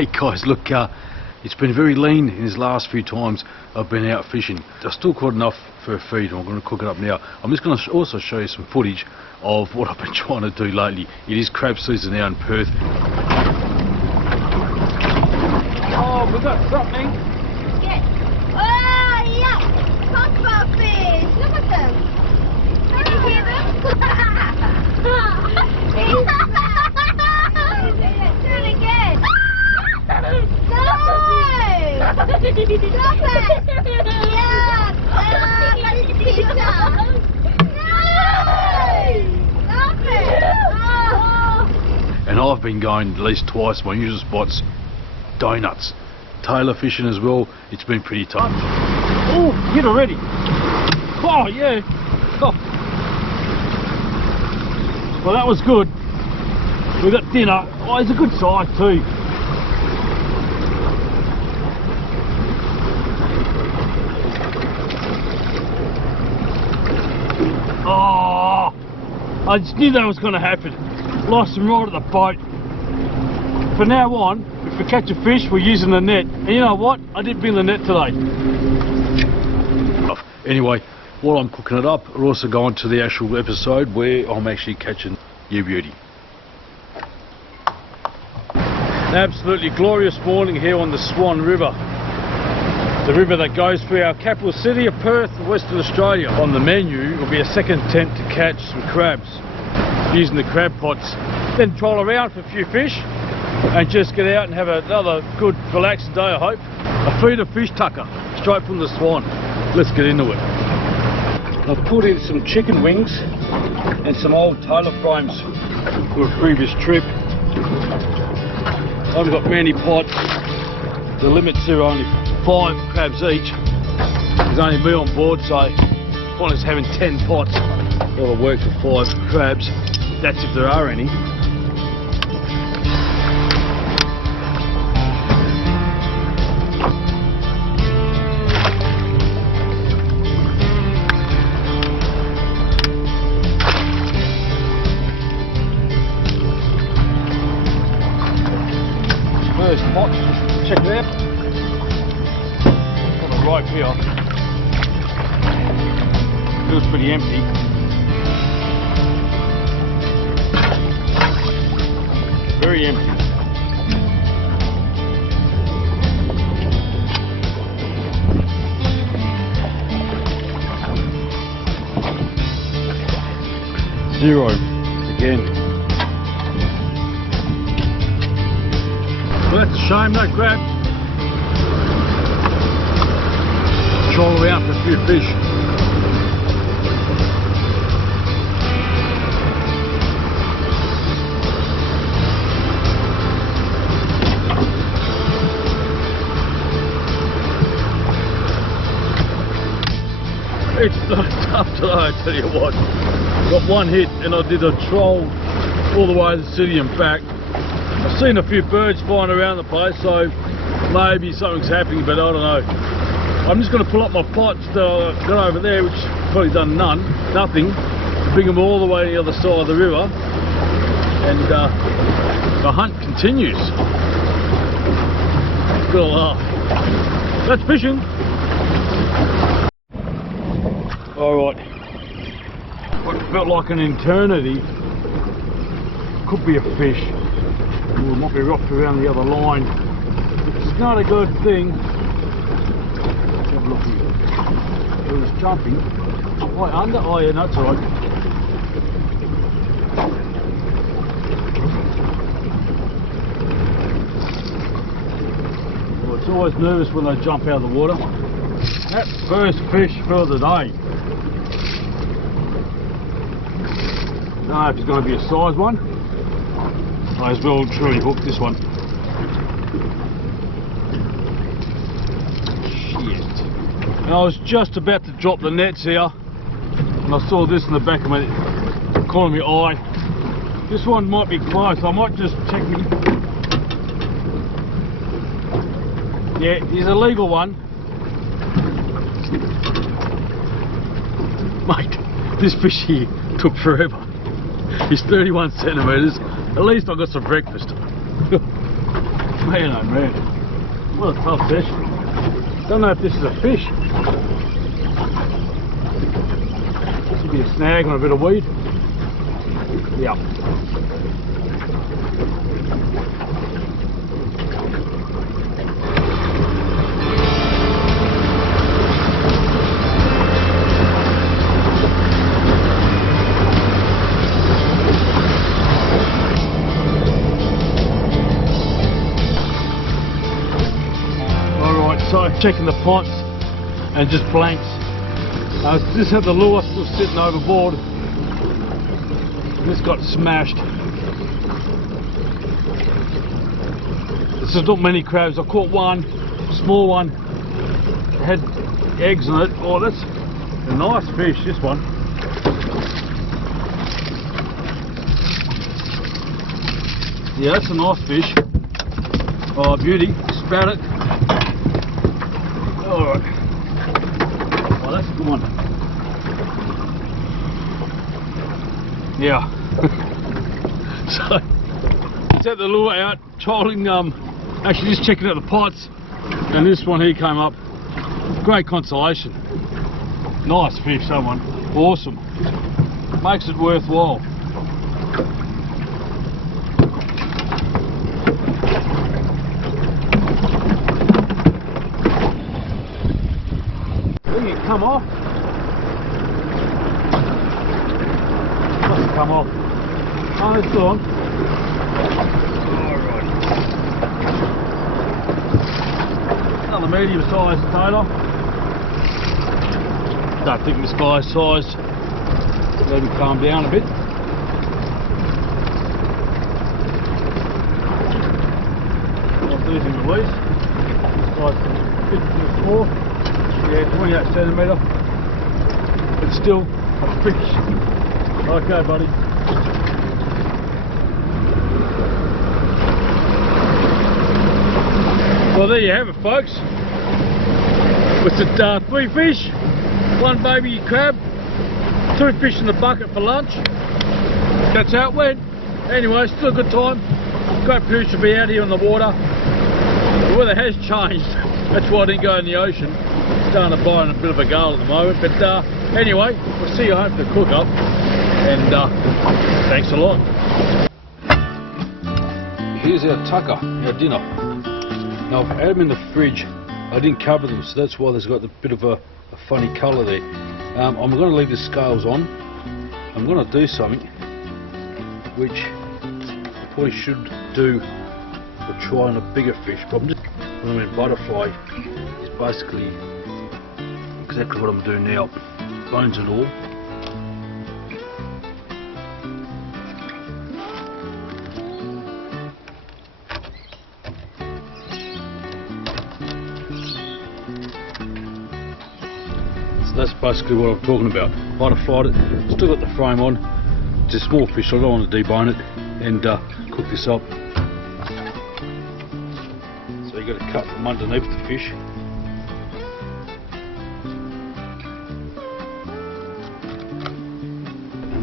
Hey guys, look, it's been very lean in these last few times I've been out fishing. I've still caught enough for a feed, and I'm going to cook it up now. I'm just going to also show you some footage of what I've been trying to do lately. It is crab season now in Perth. Oh, we got something. Yes. Oh, yeah. Cocktail fish. Look at them. Can you hear them? Do it again. No! Stop it! Yeah! And I've been going at least twice. My usual spots, donuts, tailor fishing as well. It's been pretty tough. Oh, hit already. Oh yeah. Oh. Well, that was good. We got dinner. Oh, it's a good size too. Oh, I just knew that was going to happen. Lost him right at the boat. From now on, if we catch a fish, we're using the net. And you know what? I didn't bring the net today. Anyway, while I'm cooking it up, we're also going to the actual episode where I'm actually catching you beauty. An absolutely glorious morning here on the Swan River. The river that goes through our capital city of Perth, Western Australia. On the menu will be a second tent to catch some crabs using the crab pots. Then troll around for a few fish and just get out and have another good relaxing day, I hope. A feed of fish tucker straight from the Swan. Let's get into it. I've put in some chicken wings and some old tailor frames from a previous trip. I haven't got many pots. The limits are only 5 crabs each. There's only me on board, so one is having 10 pots. That'll work for 5 crabs. That's if there are any. First pot, check it out. Right here, feels pretty empty. Very empty. Zero again. Well, that's a shame, no crab. Troll around for a few fish. It's not tough today, I tell you what. Got one hit and I did a troll all the way to the city and back. I've seen a few birds flying around the place, so maybe something's happening, but I don't know. I'm just going to pull up my pots that I've got over there, which probably done nothing. Bring them all the way to the other side of the river, and the hunt continues. Good laugh. That's fishing. Alright. What felt like an eternity could be a fish. Ooh, it might be wrapped around the other line. It's not a good thing. Have a look here. It was jumping. Right under? Oh yeah, no, that's alright. Well, it's always nervous when they jump out of the water. That first fish for the day. Don't know if it's going to be a size one. May as well truly hook this one. And I was just about to drop the nets here, and I saw this in the back of my corner of my eye. This one might be close. I might just check me. Yeah, he's a legal one. Mate, this fish here took forever. He's 31 centimetres. At least I got some breakfast. Man, oh man, what a tough fish. Don't know if this is a fish. This would be a snag on a bit of weed. Yeah. So checking the pots and just blanks. Just had the lure still sitting overboard. This got smashed. This is not many crabs. I caught one, small one. It had eggs on it. Oh, that's a nice fish, this one. Yeah, that's a nice fish. Oh, beauty. Spat it. Alright. Oh, that's a good one. Yeah. So, set the lure out, trialing, actually just checking out the pots, and this one here came up. Great consolation. Nice fish, that one. Awesome. Makes it worthwhile. Come off. Must have come off. Oh, it's still on. Alright. Another medium sized tailor. Don't think this guy's size. Let him calm down a bit. Not losing the lease. This guy's 54. Yeah, 28 centimetre, but still a fish. Okay, buddy. Well, there you have it, folks. With the 3 fish, 1 baby crab, 2 fish in the bucket for lunch. That's how it went. Anyway, still a good time. Great privilege to be out here on the water. The weather has changed. That's why I didn't go in the ocean. Starting to buy in a bit of a gale at the moment, but anyway, we'll see you home for the cook up, and thanks a lot. Here's our tucker, our dinner. Now I've had them in the fridge. I didn't cover them, so that's why there's got a bit of a funny colour there. I'm going to leave the scales on. I'm going to do something which I probably should do for trying a bigger fish, but when I'm in butterfly, it's basically exactly what I'm doing now, bones and all. So that's basically what I'm talking about. Butterflied it, still got the frame on. It's a small fish, so I don't want to debone it and cook this up. So you've got to cut from underneath the fish.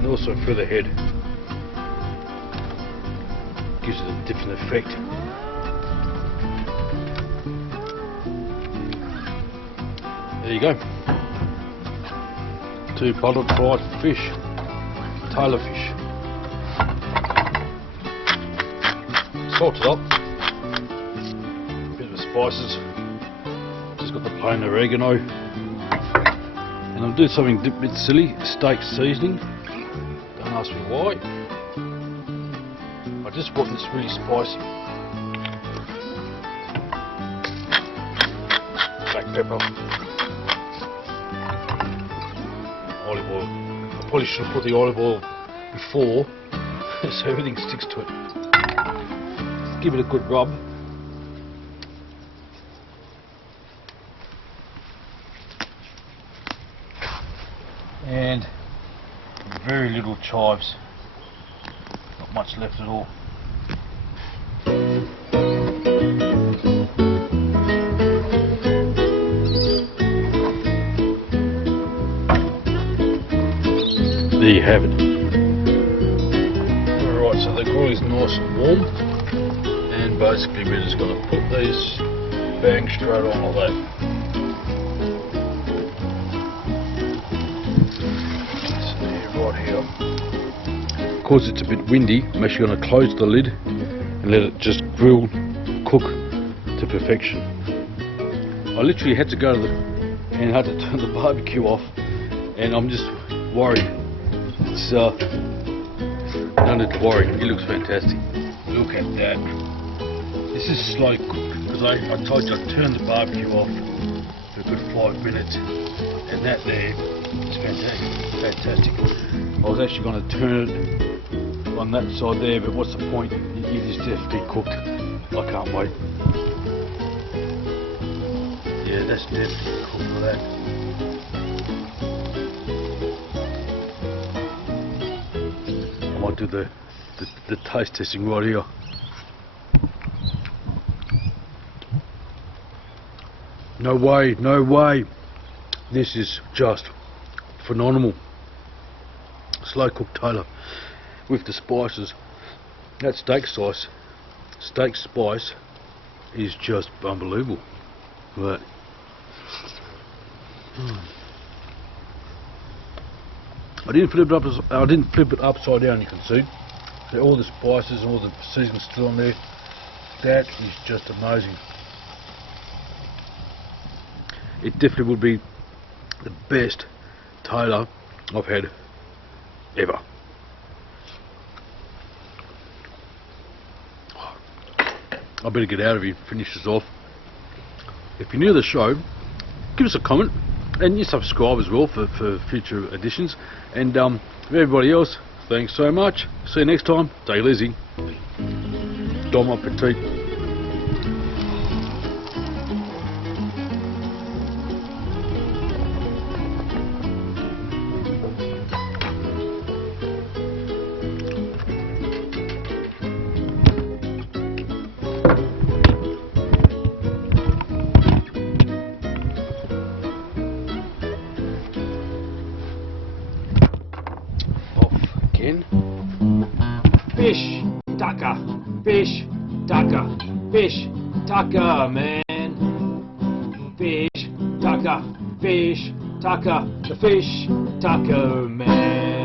Also through the head, gives it a different effect. There you go, 2 butterflied fish, tailor fish. Salt it up, bit of spices, just got the plain oregano, and I'll do something a bit silly, steak seasoning. Don't ask me why. I just want this really spicy. Black pepper. Olive oil. I probably should have put the olive oil before so everything sticks to it. Just give it a good rub. And very little chives, not much left at all. There you have it. Alright, so the grill is nice and warm, and and basically we're just going to put these bangs straight on like that. So right here. Because it's a bit windy, I'm actually going to close the lid and let it just grill, cook to perfection. I literally had to go to the and had to turn the barbecue off, and I'm just worried. It's no need to worry, it looks fantastic. Look at that. This is slow cooked because I told you I'd turn the barbecue off for a good 5 minutes, and that there is fantastic. I was actually going to turn it on that side there, but what's the point? It is definitely cooked. I can't wait. Yeah, that's definitely cooked for that. I might do the taste testing right here. No way, no way. This is just phenomenal. Slow cooked tailor with the spices. That steak spice is just unbelievable. Look at that. I didn't flip it upside down, you can see. So all the spices, all the seasonings still on there. That is just amazing. It definitely would be the best tailor I've had ever. I better get out of here, finish this off. If you're new to the show, give us a comment and you subscribe as well for future editions. And for everybody else, thanks so much. See you next time. Take it easy. Bon appetit. Fish, tucker, fish, tucker, fish, tucker, man. Fish, tucker, the fish, tucker, man.